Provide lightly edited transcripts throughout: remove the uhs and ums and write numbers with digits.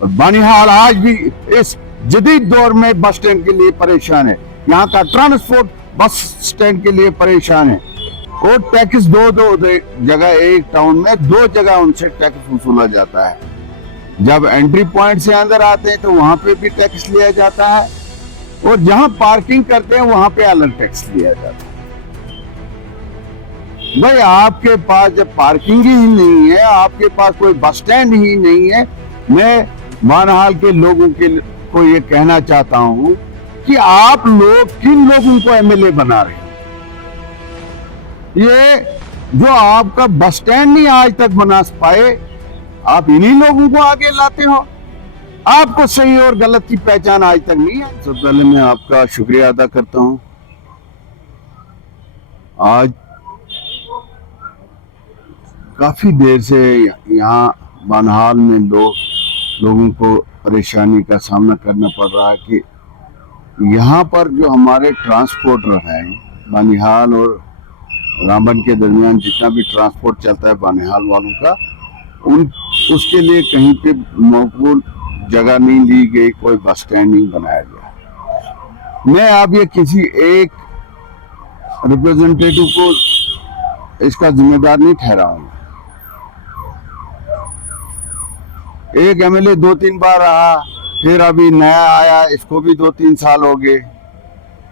और बनिहाल आज भी इस जदीद दौर में बस स्टैंड के लिए परेशान है। यहाँ का ट्रांसपोर्ट बस स्टैंड के लिए परेशान है। और टैक्स दो जगह, एक टाउन में दो जगह उनसे टैक्स वसूला जाता है। जब एंट्री पॉइंट से अंदर आते हैं तो वहां पे भी टैक्स लिया जाता है, और जहां पार्किंग करते हैं वहां पे अलग टैक्स लिया जाता है। भाई आपके पास जब पार्किंग ही नहीं है, आपके पास कोई बस स्टैंड ही नहीं है, मैं बनिहाल के लोगों को ये कहना चाहता हूं कि आप लोग किन लोगों को एमएलए बना रहे हैं? ये जो आपका बस स्टैंड नहीं आज तक बना पाए, आप इन्हीं लोगों को आगे लाते हो। आपको सही और गलत की पहचान आज तक नहीं है। सबसे पहले मैं आपका शुक्रिया अदा करता हूं। आज काफी देर से यहाँ बनिहाल में लोगों को परेशानी का सामना करना पड़ रहा है कि यहाँ पर जो हमारे ट्रांसपोर्टर हैं, बनिहाल और रामबन के दरमियान जितना भी ट्रांसपोर्ट चलता है बनिहाल वालों का, उसके लिए कहीं पे मौकूल जगह नहीं ली गई, कोई बस स्टैंड नहीं बनाया गया। मैं अब ये किसी एक रिप्रेजेंटेटिव को इसका जिम्मेदार नहीं ठहराऊंगा। एक एमएलए 2-3 बार रहा, फिर अभी नया आया, इसको भी 2-3 साल हो गए,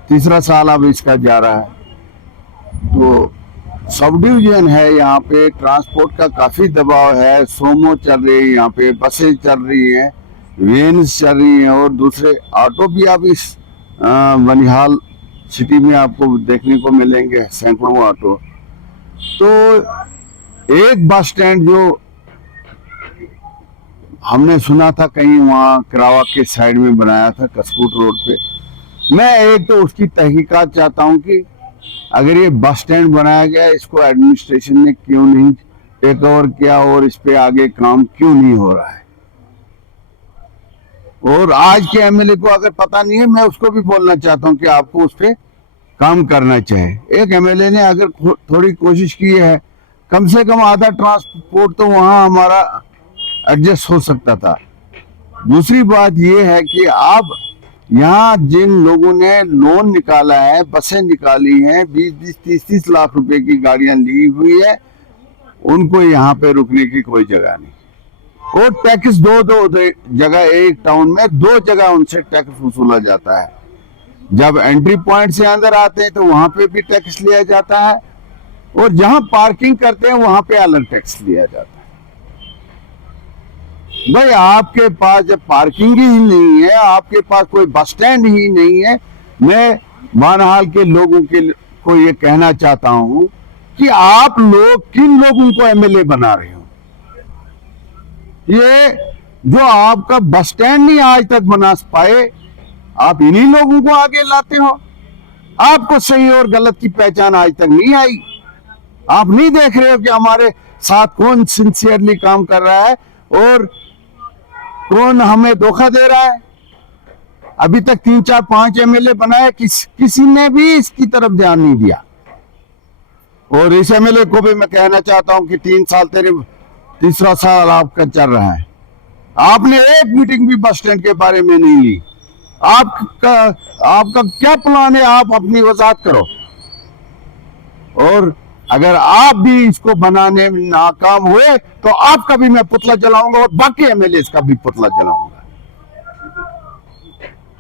तीसरा साल अब इसका जा रहा है। तो सब डिवीजन है, यहाँ पे ट्रांसपोर्ट का काफी दबाव है। सोमो चल रही है, यहाँ पे बसें चल रही हैं, वेन्स चल रही हैं, और दूसरे ऑटो भी अब इस बनिहाल सिटी में आपको देखने को मिलेंगे, सैकड़ों ऑटो। तो एक बस स्टैंड जो हमने सुना था कहीं वहाँ करावा के साइड में बनाया था, कसकूट रोड पे, मैं एक तो उसकी तहकीकात चाहता हूँ कि अगर ये बस स्टैंड बनाया गया, इसको एडमिनिस्ट्रेशन ने क्यों नहीं टेक ओवर किया और इस पे आगे काम क्यों नहीं हो रहा है। और आज के एमएलए को अगर पता नहीं है, मैं उसको भी बोलना चाहता हूँ कि आपको उस पे काम करना चाहिए। एक एमएलए ने अगर थोड़ी कोशिश की है, कम से कम आधा ट्रांसपोर्ट तो वहां हमारा एडजस्ट हो सकता था। दूसरी बात यह है कि अब यहाँ जिन लोगों ने लोन निकाला है, बसें निकाली हैं, 20-20, 30-30 लाख रुपए की गाड़ियां ली हुई है, उनको यहाँ पे रुकने की कोई जगह नहीं। और टैक्स दो जगह, एक टाउन में दो जगह उनसे टैक्स वसूला जाता है। जब एंट्री पॉइंट से अंदर आते हैं तो वहां पे भी टैक्स लिया जाता है, और जहां पार्किंग करते हैं वहां पे अलग टैक्स लिया जाता है। भाई आपके पास जब पार्किंग ही नहीं है, आपके पास कोई बस स्टैंड ही नहीं है, मैं बनिहाल के लोगों को ये कहना चाहता हूं कि आप लोग किन लोगों को एमएलए बना रहे हो? ये जो आपका बस स्टैंड नहीं आज तक बना पाए, आप इन्हीं लोगों को आगे लाते हो। आपको सही और गलत की पहचान आज तक नहीं आई। आप नहीं देख रहे हो कि हमारे साथ कौन सिंसियरली काम कर रहा है और कौन हमें धोखा दे रहा है। अभी तक 3-4-5 एमएलए बनाए, किसी ने भी इसकी तरफ ध्यान नहीं दिया। और इस एमएलए को भी मैं कहना चाहता हूं कि 3 साल तीसरा साल आपका चल रहा है, आपने एक मीटिंग भी बस स्टैंड के बारे में नहीं ली। आपका क्या प्लान है, आप अपनी वजाहत करो। और अगर आप भी इसको बनाने में नाकाम हुए तो आपका भी मैं पुतला जलाऊंगा और बाकी एमएलए का भी पुतला जलाऊंगा।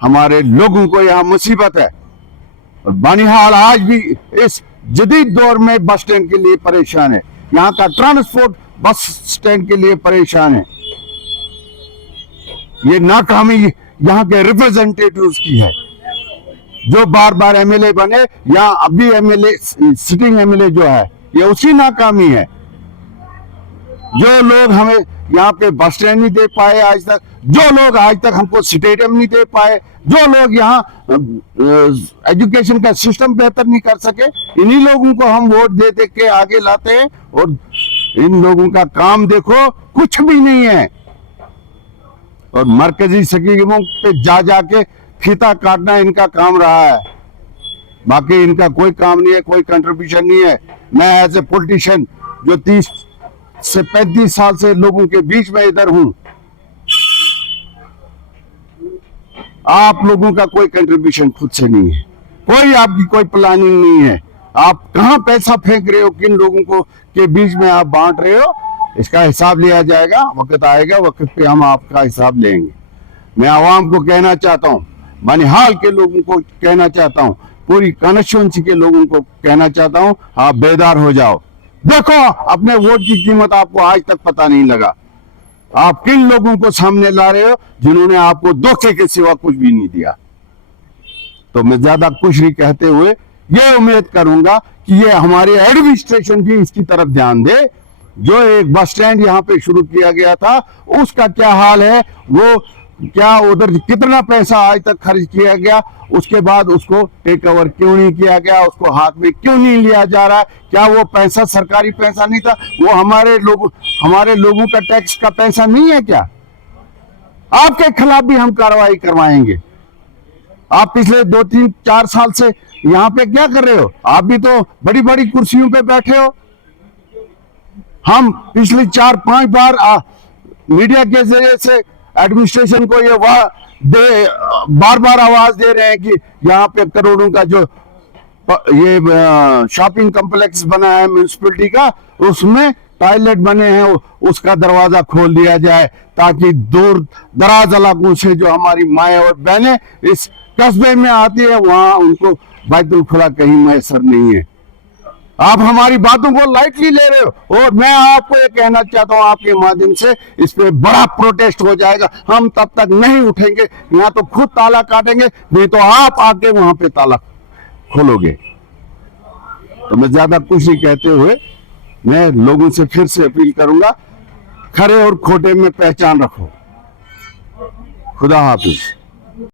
हमारे लोगों को यहाँ मुसीबत है, और बनिहाल आज भी इस जदीद दौर में बस स्टैंड के लिए परेशान है। यहाँ का ट्रांसपोर्ट बस स्टैंड के लिए परेशान है। ये नाकामी यहाँ के रिप्रेजेंटेटिव्स की है, जो बार बार एमएलए बने, या अभी एमएलए सिटिंग एमएलए जो है, ये उसी नाकामी है। जो लोग हमें यहाँ पे बस स्टैंड नहीं दे पाए आज तक, जो लोग आज तक हमको स्टेडियम नहीं दे पाए, जो लोग यहाँ एजुकेशन का सिस्टम बेहतर नहीं कर सके, इन्हीं लोगों को हम वोट दे दे के आगे लाते हैं। और इन लोगों का काम देखो, कुछ भी नहीं है। और मरकजी स्कीमों पे जा जाके फीता काटना इनका काम रहा है, बाकी इनका कोई काम नहीं है, कोई कंट्रीब्यूशन नहीं है। मैं एज ए पॉलिटिशियन जो 30 से 35 साल से लोगों के बीच में इधर हूं, आप लोगों का कोई कंट्रीब्यूशन खुद से नहीं है, कोई आपकी कोई प्लानिंग नहीं है। आप कहां पैसा फेंक रहे हो, किन लोगों को के बीच में आप बांट रहे हो, इसका हिसाब लिया जाएगा। वक्त आएगा, वक्त पे हम आपका हिसाब लेंगे। मैं आवाम को कहना चाहता हूँ, बनिहाल के लोगों को कहना चाहता हूँ, पूरी कॉन्स्टिट्यूंसी के लोगों को कहना चाहता हूँ, आप बेदार हो जाओ। देखो अपने वोट की कीमत आपको आज तक पता नहीं लगा। आप किन लोगों को सामने ला रहे हो जिन्होंने आपको धोखे के सिवा कुछ भी नहीं दिया। तो मैं ज्यादा कुछ नहीं कहते हुए ये उम्मीद करूंगा कि ये हमारे एडमिनिस्ट्रेशन भी इसकी तरफ ध्यान दे। जो एक बस स्टैंड यहाँ पे शुरू किया गया था उसका क्या हाल है, वो क्या उधर कितना पैसा आज तक खर्च किया गया, उसके बाद उसको टेक ओवर क्यों नहीं किया गया, उसको हाथ में क्यों नहीं लिया जा रहा है? क्या वो पैसा सरकारी पैसा नहीं था, वो हमारे लोगों का टैक्स का पैसा नहीं है क्या? आपके खिलाफ भी हम कार्रवाई करवाएंगे। आप पिछले 2-3-4 साल से यहाँ पे क्या कर रहे हो? आप भी तो बड़ी बड़ी कुर्सियों पे बैठे हो। हम पिछले 4-5 बार मीडिया के जरिए से एडमिनिस्ट्रेशन को ये बार बार आवाज दे रहे हैं कि यहाँ पे करोड़ों का जो ये शॉपिंग कॉम्प्लेक्स बना है म्यूनिसिपैलिटी का, उसमें टॉयलेट बने हैं, उसका दरवाजा खोल दिया जाए ताकि दूर दराज इलाकों से जो हमारी माएँ और बहनें इस कस्बे में आती है वहां उनको बैतुल खुला कहीं मैसर नहीं है। आप हमारी बातों को लाइटली ले रहे हो और मैं आपको ये कहना चाहता हूं आपके माध्यम से, इस पे बड़ा प्रोटेस्ट हो जाएगा। हम तब तक नहीं उठेंगे, यहाँ तो खुद ताला काटेंगे, नहीं तो आप आके वहां पे ताला खोलोगे। तो मैं ज्यादा कुछ नहीं कहते हुए मैं लोगों से फिर से अपील करूंगा, खरे और खोटे में पहचान रखो। खुदा हाफिज।